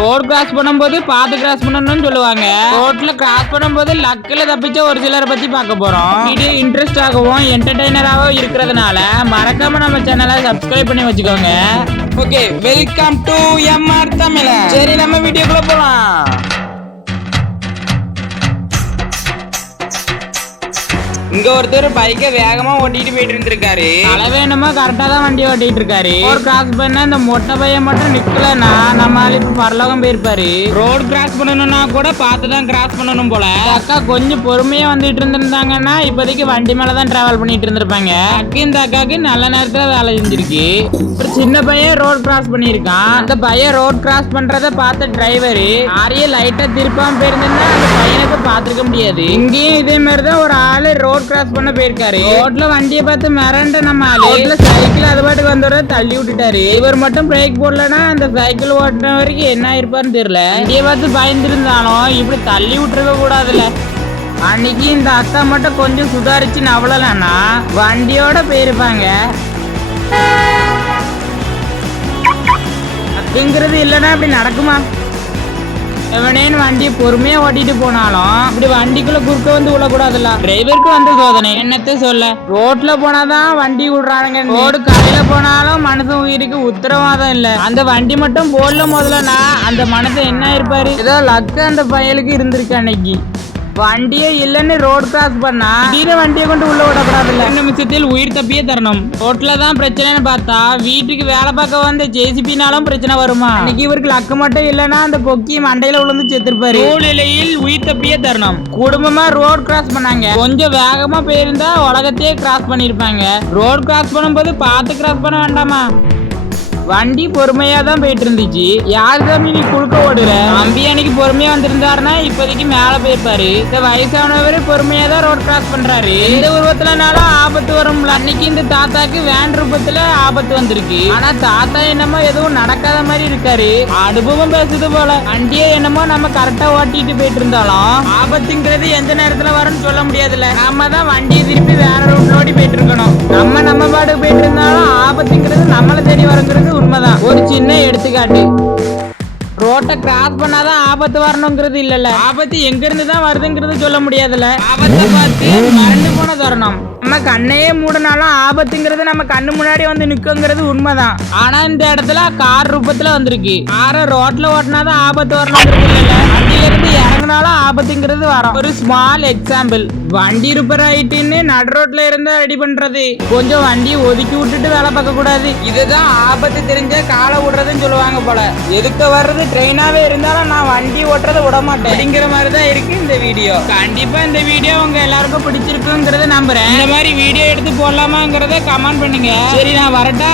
Road cross பண்ணும்போது பார்த்து cross பண்ணணும்னு சொல்லுவாங்க. ரோட்ல கிராஸ் பண்ணும்போது லக்கில தப்பிச்ச ஒரு சிலரை பத்தி பார்க்க போறோம். வீடியோ இன்ட்ரெஸ்ட் ஆகவும் என்டர்டைனராகவும் இருக்கிறதுனால மறக்காம நம்ம சேனலை சப்ஸ்கிரைப் பண்ணி வச்சுக்கோங்க. Okay, welcome to MR Tamil. சரி, நம்ம வீடியோக்குள்ள போலாம். இங்க ஒருத்தர் பைக்கை வேகமா ஓட்டிட்டு போயிட்டு இருந்திருக்காரு. அளவேணுமா கரெக்டா தான் வண்டி ஓட்டிட்டு இருக்காரு. ரோட் கிராஸ் பண்ண இந்த மொட்டை பையன் மட்டும் நிக்கலன்னா நம்ம இப்ப பரலோகம் போயிருப்பாரு. ரோட் கிராஸ் பண்ணணும்னா கூட பார்த்துதான் கிராஸ் பண்ணணும் போல. அக்கா கொஞ்சம் பொறுமையா வந்துட்டு இருந்திருந்தாங்கன்னா இப்போதைக்கு வண்டி மேலதான் டிராவல் பண்ணிட்டு இருந்திருப்பாங்க. இந்த அக்காக்கு நல்ல நேரத்துல வேலை செஞ்சிருக்கு. ஒரு சின்ன பையன் ரோட் கிராஸ் பண்ணிருக்கான். அந்த பையன் ரோட் கிராஸ் பண்றத பார்த்த டிரைவரு ஆரிய லைட்டா திருப்பாம போயிருந்தா அந்த பையனுக்கு பாத்துருக்க முடியாது. இங்கேயும் இதே மாதிரிதான் ஒரு ஆளு ரோட் கிராஸ் பண்ண போயிருக்காரு. ரோட்ல வண்டியை பார்த்து மிரண்ட நம்ம ரோட்ல சைக்கிள் அது பாட்டுக்கு வந்தவரை தள்ளி விட்டுட்டாரு. இவர் மட்டும் பிரேக் போடலன்னா அந்த சைக்கிள் ஓட்டின வரைக்கும் என்ன ஆயிருப்பாருன்னு தெரியல. வண்டியை பார்த்து பயந்துருந்தாலும் இப்படி தள்ளி விட்டுருக்க கூடாதுல்ல. அன்னைக்கு இந்த அக்கா மட்டும் கொஞ்சம் சுதாரிச்சு நவலலன்னா வண்டியோட போயிருப்பாங்க. அப்படிங்கிறது இல்லைன்னா அப்படி நடக்குமா? எவனேன்னு வண்டியை பொறுமையா ஓட்டிட்டு போனாலும் இப்படி வண்டிக்குள்ள குறுக்க வந்து விடக்கூடாதுல்ல. டிரைவருக்கு வந்து சோதனை என்னத்த சொல்ல. ரோட்ல போனாதான் வண்டி விடுறானுங்க. ரோடு கடையில போனாலும் மனுஷன் உயிருக்கு உத்தரவாதம் இல்ல. அந்த வண்டி மட்டும் போடல முதல்லனா அந்த மனுஷன் என்ன இருப்பாரு. ஏதோ லக்கு அந்த பயலுக்கு இருந்திருக்கு. அன்னைக்கு வண்டியே இல்லன்னு ரோட் கிராஸ் பண்ணா திடீர்னு வண்டியை கொண்டு உள்ள விடக்கூடாதுல்ல. 2 நிமிஷத்தில் உயிர் தப்பியே தரணும். ரோட்ல தான் பிரச்சனைன்னு பார்த்தா வீட்டுக்கு வேலை பார்க்க வந்து ஜேசிபினாலும் பிரச்சனை வருமா? இன்னைக்கு இவருக்கு லக்கு மட்டும் இல்லன்னா அந்த கொக்கி மண்டையில விழுந்து செத்துருப்பாரு. சூழ்நிலையில் உயிர் தப்பியே தரணும். குடும்பமா ரோட் கிராஸ் பண்ணாங்க. கொஞ்சம் வேகமா போயிருந்தா உலகத்தையே கிராஸ் பண்ணிருப்பாங்க. ரோட் கிராஸ் பண்ணும்போது பார்த்து கிராஸ் பண்ண வேண்டாமா? வண்டி பொறுமையா தான் போயிட்டு இருந்துச்சு. யார் சாமி நீ குறுக்க ஓடுற? அம்பி அன்னைக்கு பொறுமையா வந்திருந்தாருன்னா இப்போதைக்கு மேல போயிருப்பாரு. இந்த வயசானவர் பொறுமையா தான் ரோட் கிராஸ் பண்றாரு. எந்த உருவத்துலனாலும் ஆபத்து வரும். அன்னைக்கு இந்த தாத்தாக்கு வேன் ரூபத்துல ஆபத்து வந்திருக்கு. ஆனா தாத்தா என்னமோ எதுவும் நடக்காத மாதிரி இருக்காரு. அனுபவம் பேசுது போல. வண்டியை என்னமோ நம்ம கரெக்டா ஓட்டிட்டு போயிட்டு இருந்தாலும் ஆபத்துங்கிறது எந்த நேரத்துல வரும்னு சொல்ல முடியாதுல்ல. நாம தான் வண்டியை திருப்பி வேற ரூட்ல ஓடி போயிட்டு இருக்கணும். நம்ம பாட்டுக்கு போயிட்டு இருந்தாலும் ஆபத்துங்கிறது நம்மளை தேடி வருங்கிறது உண்மைதான். ஒரு சின்ன எடுத்துக்காட்டு, ரோட்டை கிராஸ் பண்ணாதான் ஆபத்து வரணுங்கிறது இல்லல்ல. ஆபத்து எங்க இருந்து தான் வருதுங்கிறது சொல்ல முடியாதுல்ல. ஆபத்தை பார்த்து மறந்து போன தரணும். நம்ம கண்ணையே மூடனாலும் ஆபத்துங்கிறது நம்ம கண்ணு முன்னாடி வந்து நிக்குங்கிறது உண்மைதான். ஆனா இந்த இடத்துல கார் ரூபத்துல வந்திருக்கு. காரை ரோட்ல ஓட்டினாதான் ஆபத்து வரணுங்கிறது இல்லல்ல. வண்டியில இருந்து இறங்கினாலும் ஆபத்துங்கிறது வரும். ஒரு ஸ்மால் எக்ஸாம்பிள், வண்டி ரிப்பேர் ஆயிட்டுன்னு நடு ரோட்ல இருந்தா ரெடி பண்றது. கொஞ்சம் வண்டியை ஒதுக்கி விட்டுட்டு வேலை பார்க்க கூடாது. இதுதான் ஆபத்து தெரிஞ்ச காலை விடுறதுன்னு சொல்லுவாங்க போல. எதுக்கு வர்றது ட்ரெயினாவே இருந்தாலும் நான் வண்டி ஓட்டுறதை விட மாட்டேன் அப்படிங்கிற மாதிரி தான் இருக்கு இந்த வீடியோ. கண்டிப்பா இந்த வீடியோ உங்க எல்லாருக்கும் பிடிச்சிருக்குங்கிறத நம்புறேன். இந்த மாதிரி வீடியோ எடுத்து போடலாமாங்கிறத கமெண்ட் பண்ணுங்க. சரி, நான் வரட்டா.